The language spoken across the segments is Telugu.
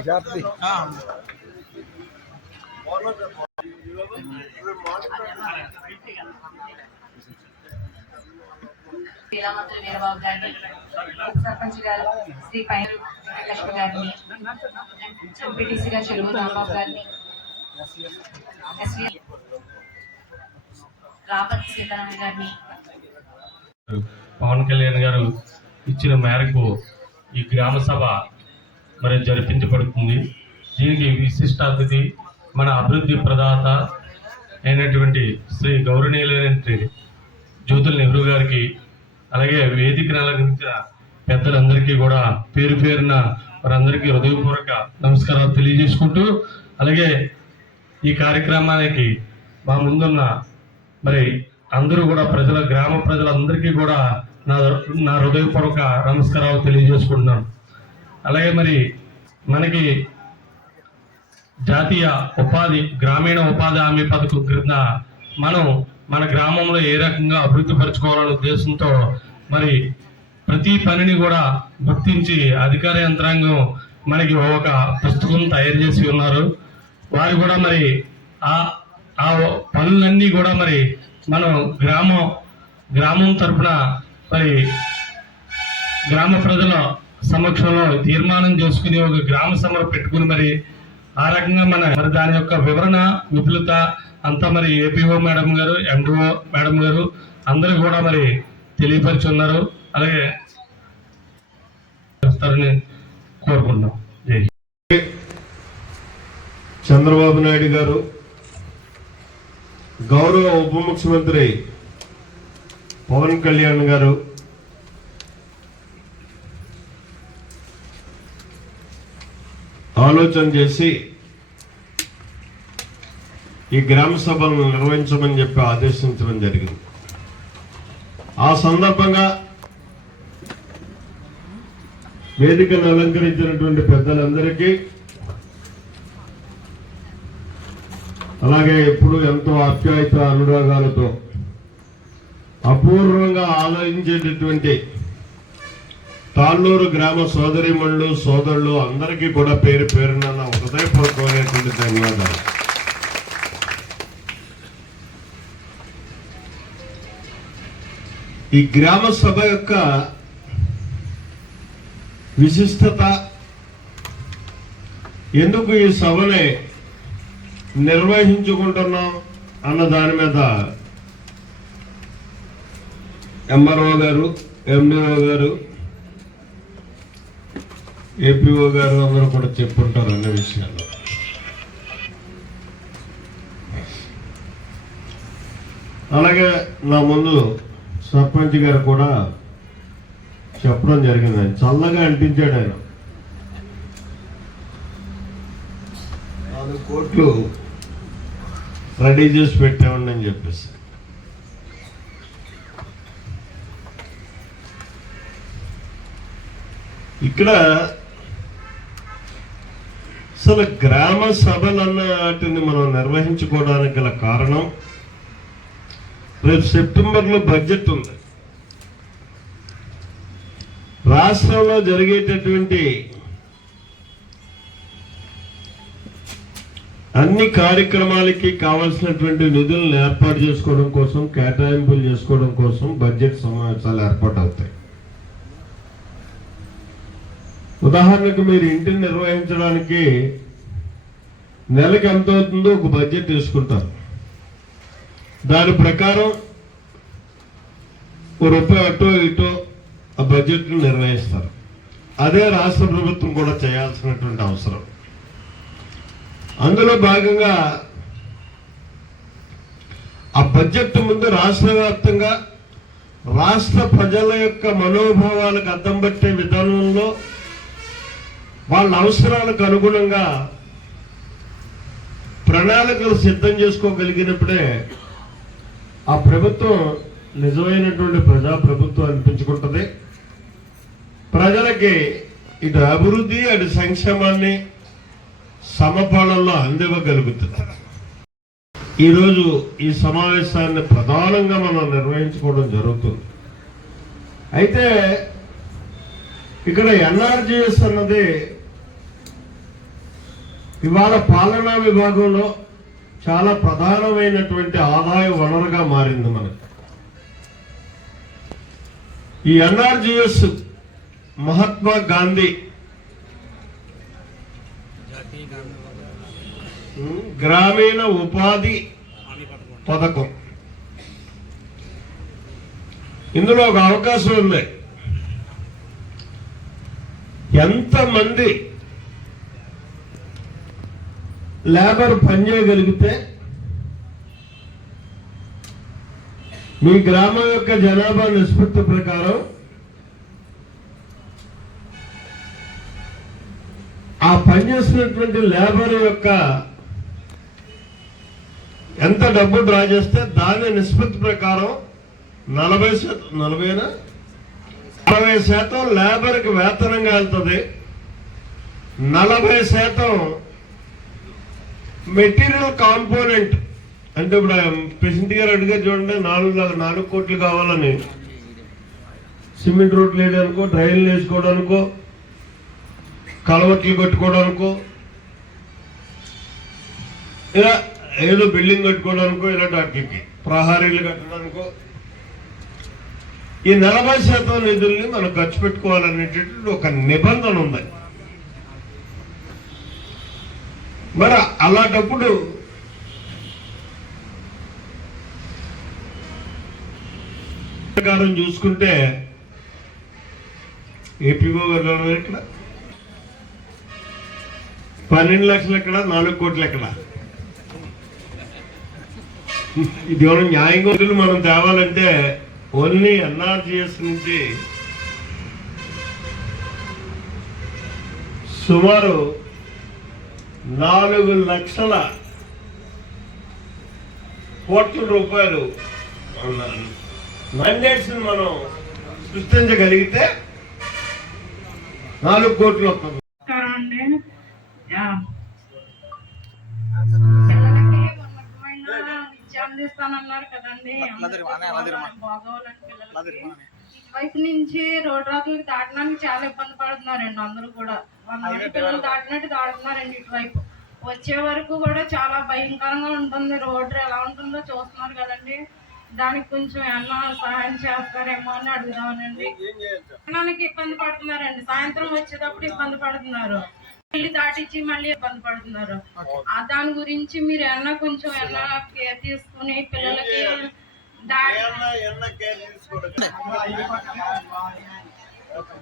जाती। हाँ। శ్రీరామంతులు వీరబాబు గారిని సర్పంచ్ గారు శ్రీ పైన లక్ష్మి గారిని ఎంపీటీసీ గారు చెరువు రాంబాబు గారిని ఎస్వి రాపతి సీతారామయ్య గారిని. పవన్ కళ్యాణ్ గారు ఇచ్చిన మేరకు ఈ గ్రామ సభ మరి జరిపించబడుతుంది. దీనికి విశిష్ట అతిథి మన అభివృద్ధి ప్రదాత అయినటువంటి శ్రీ గౌరవనీయులైనటువంటి జ్యోతుల నెహ్రూ గారికి అలాగే వేదికను అలంకరించిన పెద్దలందరికీ కూడా పేరు పేరున వారందరికీ హృదయపూర్వక నమస్కారాలు తెలియజేసుకుంటూ అలాగే ఈ కార్యక్రమానికి మా ముందున్న మరి అందరూ కూడా ప్రజల గ్రామ ప్రజలందరికీ కూడా నా నా హృదయపూర్వక నమస్కారాలు తెలియజేసుకుంటున్నాను అలాగే మరి మనకి జాతీయ ఉపాధి గ్రామీణ ఉపాధి హామీ పథకం క్రింద మనం మన గ్రామంలో ఏ రకంగా అభివృద్ధి పరచుకోవాలనే ఉద్దేశంతో మరి ప్రతి పనిని కూడా గుర్తించి అధికార యంత్రాంగం మనకి ఒక పుస్తకం తయారు చేసి ఉన్నారు. వారు కూడా మరి ఆ ఆ పనులన్నీ కూడా మరి మనం గ్రామం గ్రామం తరపున మరి గ్రామ ప్రజల సమక్షంలో తీర్మానం చేసుకుని ఒక గ్రామ సభ పెట్టుకుని మరి ఆ రకంగా మన మరి దాని యొక్క వివరణ విపులత అంతా మరి ఏపీఓ మేడం గారు ఎండిఓ మేడం గారు అందరూ కూడా మరి తెలియపరిచి ఉన్నారు అలాగే చేస్తారని కోరుకుంటున్నాం. జై చంద్రబాబు నాయుడు గారు గౌరవ ఉప ముఖ్యమంత్రి పవన్ కళ్యాణ్ గారు ఆలోచన చేసి ఈ గ్రామ సభలను నిర్వహించమని చెప్పి ఆదేశించడం జరిగింది. ఆ సందర్భంగా వేదికను అలంకరించినటువంటి పెద్దలందరికీ అలాగే ఎప్పుడు ఎంతో ఆప్యాయత అనురాగాలతో అపూర్వంగా ఆలోచించేటటువంటి తాళ్ళూరు గ్రామ సోదరిమణులు సోదరులు అందరికీ కూడా పేరు పేరున నా హృదయపూర్వకమైనటువంటి ధన్యవాదాలు. ఈ గ్రామ సభ యొక్క విశిష్టత ఎందుకు ఈ సభని నిర్వహించుకుంటున్నాం అన్న దాని మీద ఎంఆర్ఓ గారు ఎండిఓ గారు ఏపీఓ గారు అందరూ కూడా చెప్పుంటారు అన్ని విషయాల్లో అలాగే నా ముందు సర్పంచ్ గారు కూడా చెప్పడం జరిగింది. ఆయన చల్లగా అనిపించాడు ఆయన. నాలుగు కోట్లు రెడీ చేసి పెట్టామండి అని చెప్పేసి. ఇక్కడ అసలు గ్రామ సభలు అన్న వాటిని మనం నిర్వహించుకోవడానికి గల కారణం రేపు సెప్టెంబర్లో బడ్జెట్ ఉంది. రాష్ట్రంలో జరిగేటటువంటి అన్ని కార్యక్రమాలకి కావాల్సినటువంటి నిధులను ఏర్పాటు చేసుకోవడం కోసం కేటాయింపులు చేసుకోవడం కోసం బడ్జెట్ సమావేశాలు ఏర్పాటు అవుతాయి ఉదాహరణకు మీరు ఇంటిని నిర్వహించడానికి నెలకు ఎంత అవుతుందో ఒక బడ్జెట్ తీసుకుంటారు. దాని ప్రకారం రూపాయి అటో ఇటో ఆ బడ్జెట్ను నిర్వహిస్తారు అదే రాష్ట్ర ప్రభుత్వం కూడా చేయాల్సినటువంటి అవసరం. అందులో భాగంగా ఆ బడ్జెట్ ముందు రాష్ట్ర వ్యాప్తంగా రాష్ట్ర ప్రజల యొక్క మనోభావాలకు అద్దం పట్టే విధానంలో వాళ్ళ అవసరాలకు అనుగుణంగా ప్రణాళికలు సిద్ధం చేసుకోగలిగినప్పుడే ఆ ప్రభుత్వం నిజమైనటువంటి ప్రజా ప్రభుత్వం అనిపించుకుంటుంది. ప్రజలకి ఇటు అభివృద్ధి అటు సంక్షేమాన్ని సమపాలనలో అందివ్వగలుగుతుంది. ఈరోజు ఈ సమావేశాన్ని ప్రధానంగా మనం నిర్వహించుకోవడం జరుగుతుంది. అయితే ఇక్కడ ఎన్ఆర్జీఎస్ అన్నది ఇవాళ పాలనా విభాగంలో చాలా ప్రధానమైనటువంటి ఆదాయ వనరుగా మారింది మనకి. ఈ ఎన్ఆర్జీఎస్ మహాత్మా గాంధీ గ్రామీణ ఉపాధి పథకం. ఇందులో ఒక అవకాశం ఉంది. ఎంతమంది లేబర్ పనిచేయగలిగితే మీ గ్రామం యొక్క జనాభా నిష్పత్తి ప్రకారం ఆ పనిచేసినటువంటి లేబర్ యొక్క ఎంత డబ్బు డ్రా చేస్తే దాని నిష్పత్తి ప్రకారం నలభై శాతం నలభైనా? అరవై శాతం లేబర్కి వేతనంగా వెళ్తుంది. నలభై శాతం మెటీరియల్ కాంపోనెంట్. అంటే ఇప్పుడు ప్రెసిడెంట్ గారు అడిగారు చూడండి నాలుగు నాలుగు కోట్లు కావాలని. సిమెంట్ రోడ్లు వేయడానికో డ్రైన్లు వేసుకోవడానికో కలవట్లు కట్టుకోవడానికో ఇలా ఏదో బిల్డింగ్ కట్టుకోవడానికో ఇలాంటి వాటికి ప్రహారీలు కట్టడానికో. ఈ నలభై శాతం నిధుల్ని మనం ఖర్చు పెట్టుకోవాలనేటటువంటి ఒక నిబంధన ఉంది. మరి అలాంటప్పుడు ప్రకారం చూసుకుంటే ఏపీఓ గారు ఎక్కడ? ఇక్కడ పన్నెండు లక్షలు ఎక్కడ? నాలుగు కోట్లు ఎక్కడ? ఇది మనం న్యాయంగా మనం తేవాలంటే ఓన్లీ ఎన్ఆర్జిఎస్ నుంచి సుమారు నాలుగు లక్షల కోట్ల రూపాయలు మ్యాండేట్స్ మనం సృష్టించగలిగితే నాలుగు కోట్లు వస్తుంది. అందిస్తానన్నారు కదండి. బాగోవాలని పిల్లలకి. ఇటువైపు నుంచి రోడ్ రాకులకి దాటడానికి చాలా ఇబ్బంది పడుతున్నారండి అందరూ కూడా. వంద పిల్లలు దాటినట్టు దాటుతున్నారండి ఇటువైపు. వచ్చే వరకు కూడా చాలా భయంకరంగా ఉంటుంది. రోడ్డు ఎలా ఉంటుందో చూస్తున్నారు కదండి. దానికి కొంచెం ఏమన్నా సహాయం చేస్తారేమో అని అడుగుదామనండి. ప్రయాణానికి ఇబ్బంది పడుతున్నారండి. సాయంత్రం వచ్చేటప్పుడు ఇబ్బంది పడుతున్నారు. వెళ్ళి దాటించి మళ్ళీ ఇబ్బంది పడుతున్నారు. ఆ దాని గురించి మీరు ఏమన్నా కొంచెం ఏమన్నా కేర్ తీసుకుని పిల్లలకి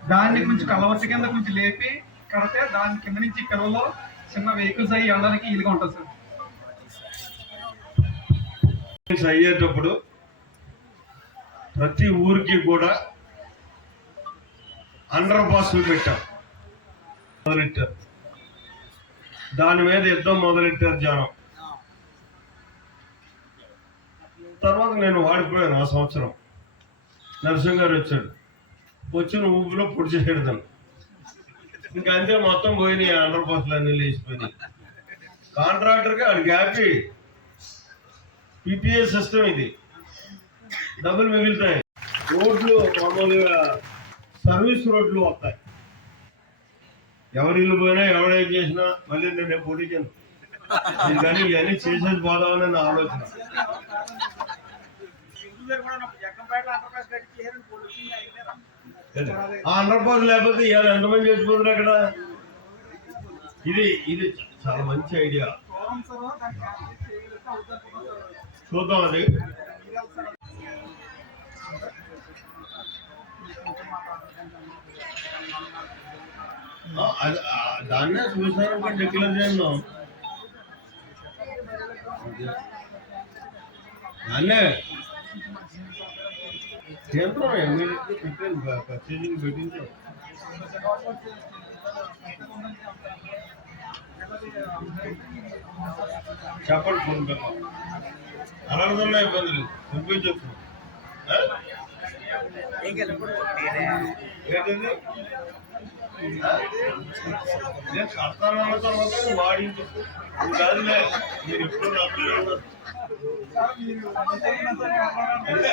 దాన్ని కొంచెం కలవచ్చ కింద కొంచెం లేపి కడితే దాని కింద నుంచి పిల్లలు చిన్న వెహికల్స్ అయ్యి వెళ్ళడానికి ఈజీగా ఉంటుంది సార్. అయ్యేటప్పుడు ప్రతి ఊరికి కూడా అండర్ పాస్లు పెట్టాం. మొదలెట్టారు. దాని మీద యుద్ధం మొదలెట్టారు జనం. తర్వాత నేను వాడిపోయాను ఆ సంవత్సరం. నరసింహ గారు వచ్చాడు వచ్చిన ఊపిలో పొడి చేయడు దాన్ని ఇంకా అంతే మొత్తం పోయినాయి అండర్ పాస్లు అన్ని లేచిపోయినాయి. కాంట్రాక్టర్కి వాడికి గ్యాపి పిపిఏ సిస్టమ్ ఇది. డబ్బులు మిగులుతాయి. రోడ్లు మామూలుగా సర్వీస్ రోడ్లు వస్తాయి. ఎవరి ఇల్లు పోయినా ఎవడేం చేసినా మళ్ళీ నేను పోటీ చేయను ఇది కానీ ఇవన్నీ చేసేది పోదామని నా ఆలోచన. ఆ అండర్ లేకపోతే ఇవాళ ఎంతమంది చచ్చిపోతున్నారు అక్కడ ఇది ఇది చాలా మంచి ఐడియా. చూద్దాం అది. అది దాన్నే చూసారంటే డిక్లేర్ చేద్దాం. దాన్నే కేంద్రం ఎమ్మెల్యే పెట్టాను పర్చేజింగ్ పెట్టించాం చెప్పండి ఫోన్ పేపర్ అలా ఇబ్బందులు చెప్పి చెప్పు ఆ? ఏంటిది నేను కడతానన్న తర్వాత వాడించు కాదులే మీరు ఎప్పుడు అంటే